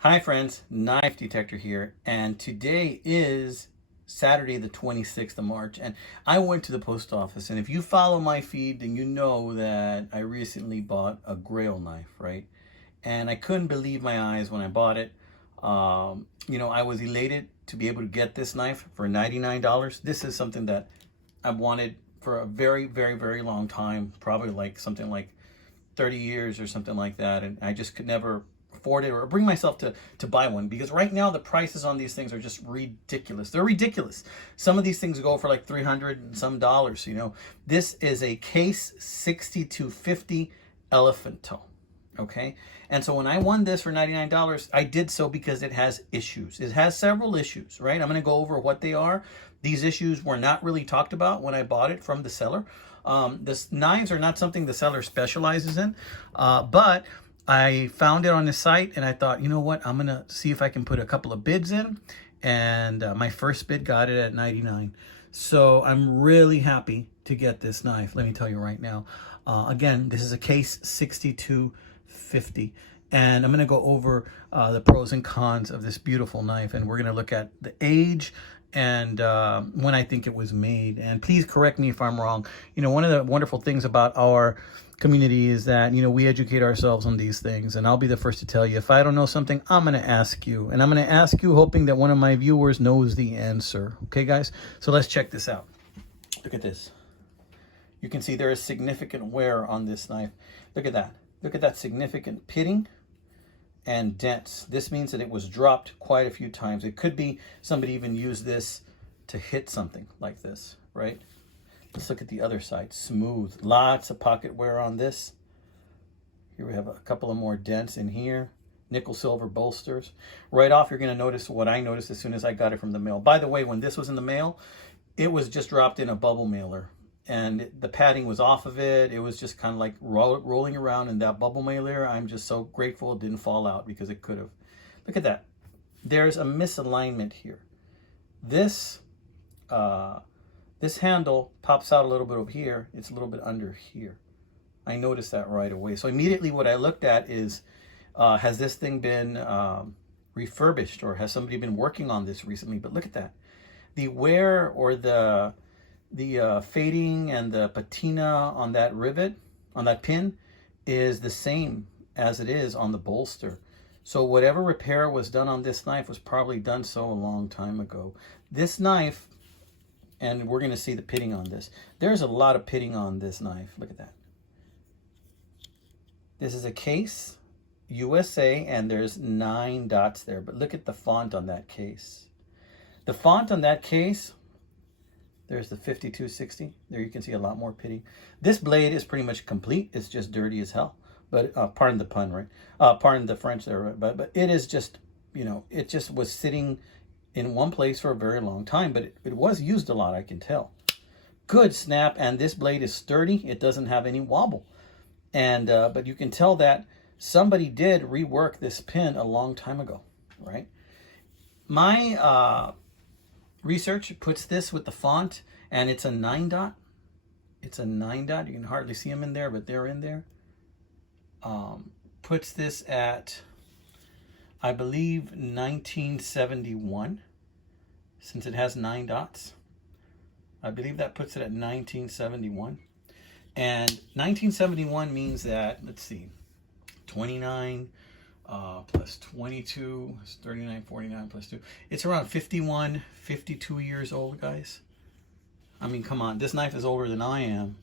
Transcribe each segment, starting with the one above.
Hi friends, Knife Detector here, and today is Saturday the 26th of March, and I went to the post office, and if you follow my feed, then you know that I recently bought a Grail knife, right? And I couldn't believe my eyes when I bought it. I was elated to be able to get this knife for $99. This is something that I've wanted for a very, very, very long time, probably like something like 30 years or something like that, and I just could never afford it or bring myself to buy one, because right now the prices on these things are just ridiculous. They're ridiculous. Some of these things go for like 300 and some dollars. This is a case 6250 elephant toe. Okay, and so when I won this for $99, I did so because it has issues. It has several issues, right? I'm going to go over what they are. These issues were not really talked about when I bought it from the seller. This knives are not something the seller specializes in, but I found it on the site and I thought, you know what, I'm gonna see if I can put a couple of bids in, and my first bid got it at 99. So I'm really happy to get this knife. Let me tell you right now. Again, this is a case 6250, and I'm going to go over the pros and cons of this beautiful knife, and we're going to look at the age and when I think it was made. And please correct me if I'm wrong. One of the wonderful things about our community is that, we educate ourselves on these things, and I'll be the first to tell you, if I don't know something, I'm going to ask you, and I'm going to ask you hoping that one of my viewers knows the answer. Okay, guys? So let's check this out. Look at this. You can see there is significant wear on this knife. Look at that. Look at that significant pitting and dents. This means that it was dropped quite a few times. It could be somebody even used this to hit something like this, right? Let's look at the other side. Smooth. Lots of pocket wear on this. Here we have a couple of more dents in here. Nickel silver bolsters. Right off, you're going to notice what I noticed as soon as I got it from the mail. By the way, when this was in the mail, it was just dropped in a bubble mailer, and the padding was off of it. It was just kind of like rolling around in that bubble mailer. I'm just so grateful it didn't fall out, because it could have. Look at that. There's a misalignment here. This this handle pops out a little bit over here. It's a little bit under here. I noticed that right away. So immediately what I looked at is, has this thing been refurbished, or has somebody been working on this recently? But look at that. The wear, or the fading and the patina on that rivet, on that pin, is the same as it is on the bolster. So whatever repair was done on this knife was probably done so a long time ago. This knife, and we're going to see the pitting on this. There's a lot of pitting on this knife. Look at that. This is a case USA, and there's 9 dots there. But look at the font on that case. The font on that case, there's the 5260. There you can see a lot more pitting. This blade is pretty much complete. It's just dirty as hell. But pardon the pun, right? Pardon the French there, right? But it is just, it just was sitting in one place for a very long time. But it was used a lot, I can tell. Good snap, and this blade is sturdy. It doesn't have any wobble. And but you can tell that somebody did rework this pin a long time ago, right? My research puts this with the font, and it's a 9 dot. It's a 9 dot. You can hardly see them in there, but they're in there. Puts this at, I believe, 1971, since it has 9 dots. I believe that puts it at 1971. And 1971 means that, let's see, 29 plus 22 is 39, 49 plus 2. It's around 51, 52 years old, guys. I mean, come on. This knife is older than I am.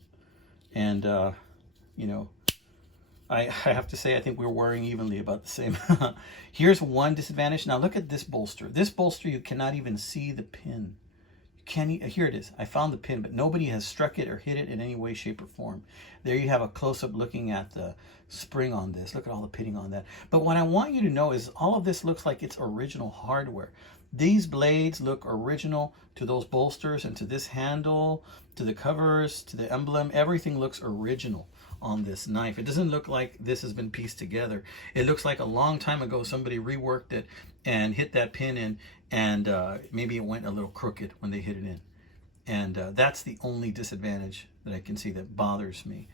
And, I have to say, I think we're wearing evenly about the same. Here's one disadvantage. Now, look at this bolster. This bolster, you cannot even see the pin. Here it is. I found the pin, but nobody has struck it or hit it in any way, shape, or form. There you have a close-up looking at the spring on this. Look at all the pitting on that. But what I want you to know is all of this looks like it's original hardware. These blades look original to those bolsters and to this handle, to the covers, to the emblem. Everything looks original on this knife. It doesn't look like this has been pieced together. It looks like a long time ago somebody reworked it and hit that pin in, and maybe it went a little crooked when they hit it in. And that's the only disadvantage that I can see that bothers me.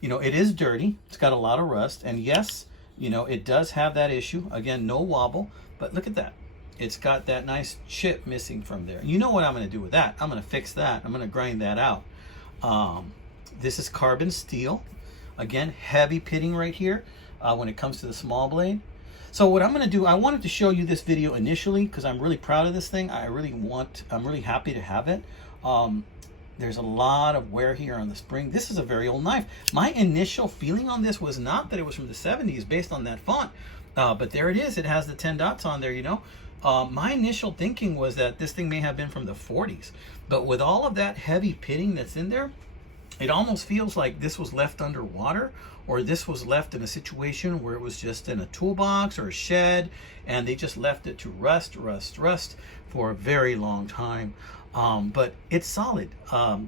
It is dirty. It's got a lot of rust. And yes, You know, it does have that issue. Again, no wobble, but look at that. It's got that nice chip missing from there. You know what I'm going to do with that? I'm going to fix that. I'm going to grind that out. This is carbon steel. Again, heavy pitting right here when it comes to the small blade. So what I'm going to do, I wanted to show you this video initially because I'm really proud of this thing. I'm really happy to have it. There's a lot of wear here on the spring. This is a very old knife. My initial feeling on this was not that it was from the 70s based on that font, but there it is. It has the 10 dots on there, you know. My initial thinking was that this thing may have been from the 40s, but with all of that heavy pitting that's in there, it almost feels like this was left underwater, or this was left in a situation where it was just in a toolbox or a shed, and they just left it to rust for a very long time. But it's solid.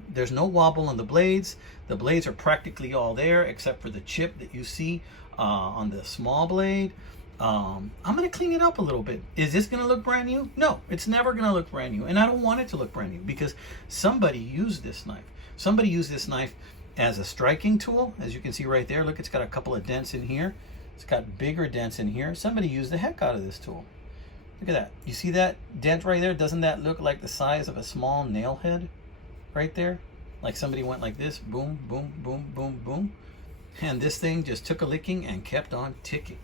There's no wobble on the blades. The blades are practically all there except for the chip that you see on the small blade. I'm going to clean it up a little bit. Is this going to look brand new? No, it's never going to look brand new. And I don't want it to look brand new because somebody used this knife. Somebody used this knife as a striking tool. As you can see right there, look, it's got a couple of dents in here. It's got bigger dents in here. Somebody used the heck out of this tool. Look at that. You see that dent right there? Doesn't that look like the size of a small nail head right there? Like somebody went like this, boom, boom, boom, boom, boom. And this thing just took a licking and kept on ticking.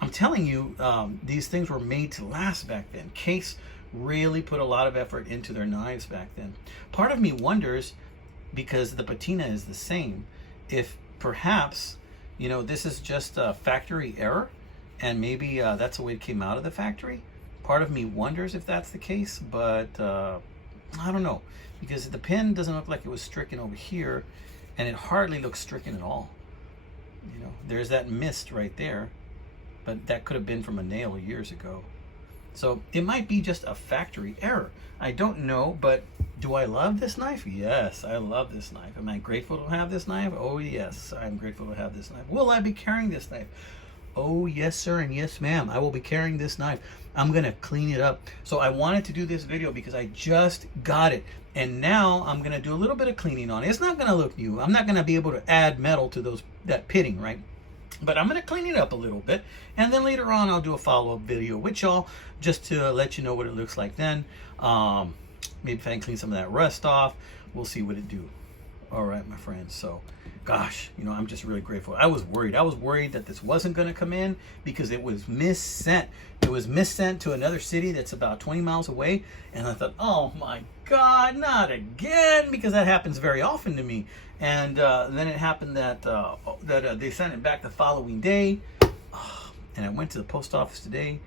I'm telling you, these things were made to last back then. Case really put a lot of effort into their knives back then. Part of me wonders, because the patina is the same, if perhaps, you know, this is just a factory error and maybe that's the way it came out of the factory. Part of me wonders if that's the case, but I don't know, because the pin doesn't look like it was stricken over here, and it hardly looks stricken at all. You know, there's that mist right there, but that could have been from a nail years ago. So it might be just a factory error. I don't know, but do I love this knife? Yes, I love this knife. Am I grateful to have this knife? Oh yes, I'm grateful to have this knife. Will I be carrying this knife? Oh yes sir, and yes ma'am, I will be carrying this knife. I'm gonna clean it up. So I wanted to do this video because I just got it, and now I'm gonna do a little bit of cleaning on it. It's not gonna look new. I'm not gonna be able to add metal to that pitting, right? But I'm gonna clean it up a little bit, and then later on I'll do a follow-up video with y'all just to let you know what it looks like then. Maybe if I can clean some of that rust off, we'll see what it do. All right, my friends. So gosh, you know, I'm just really grateful. I was worried that this wasn't going to come in because it was missent. It was missent to another city that's about 20 miles away, and I thought, oh my God, not again, because that happens very often to me. And then it happened that they sent it back the following day, and I went to the post office today,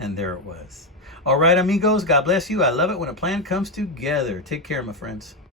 and there it was. All right, amigos, God bless you. I love it when a plan comes together. Take care, my friends.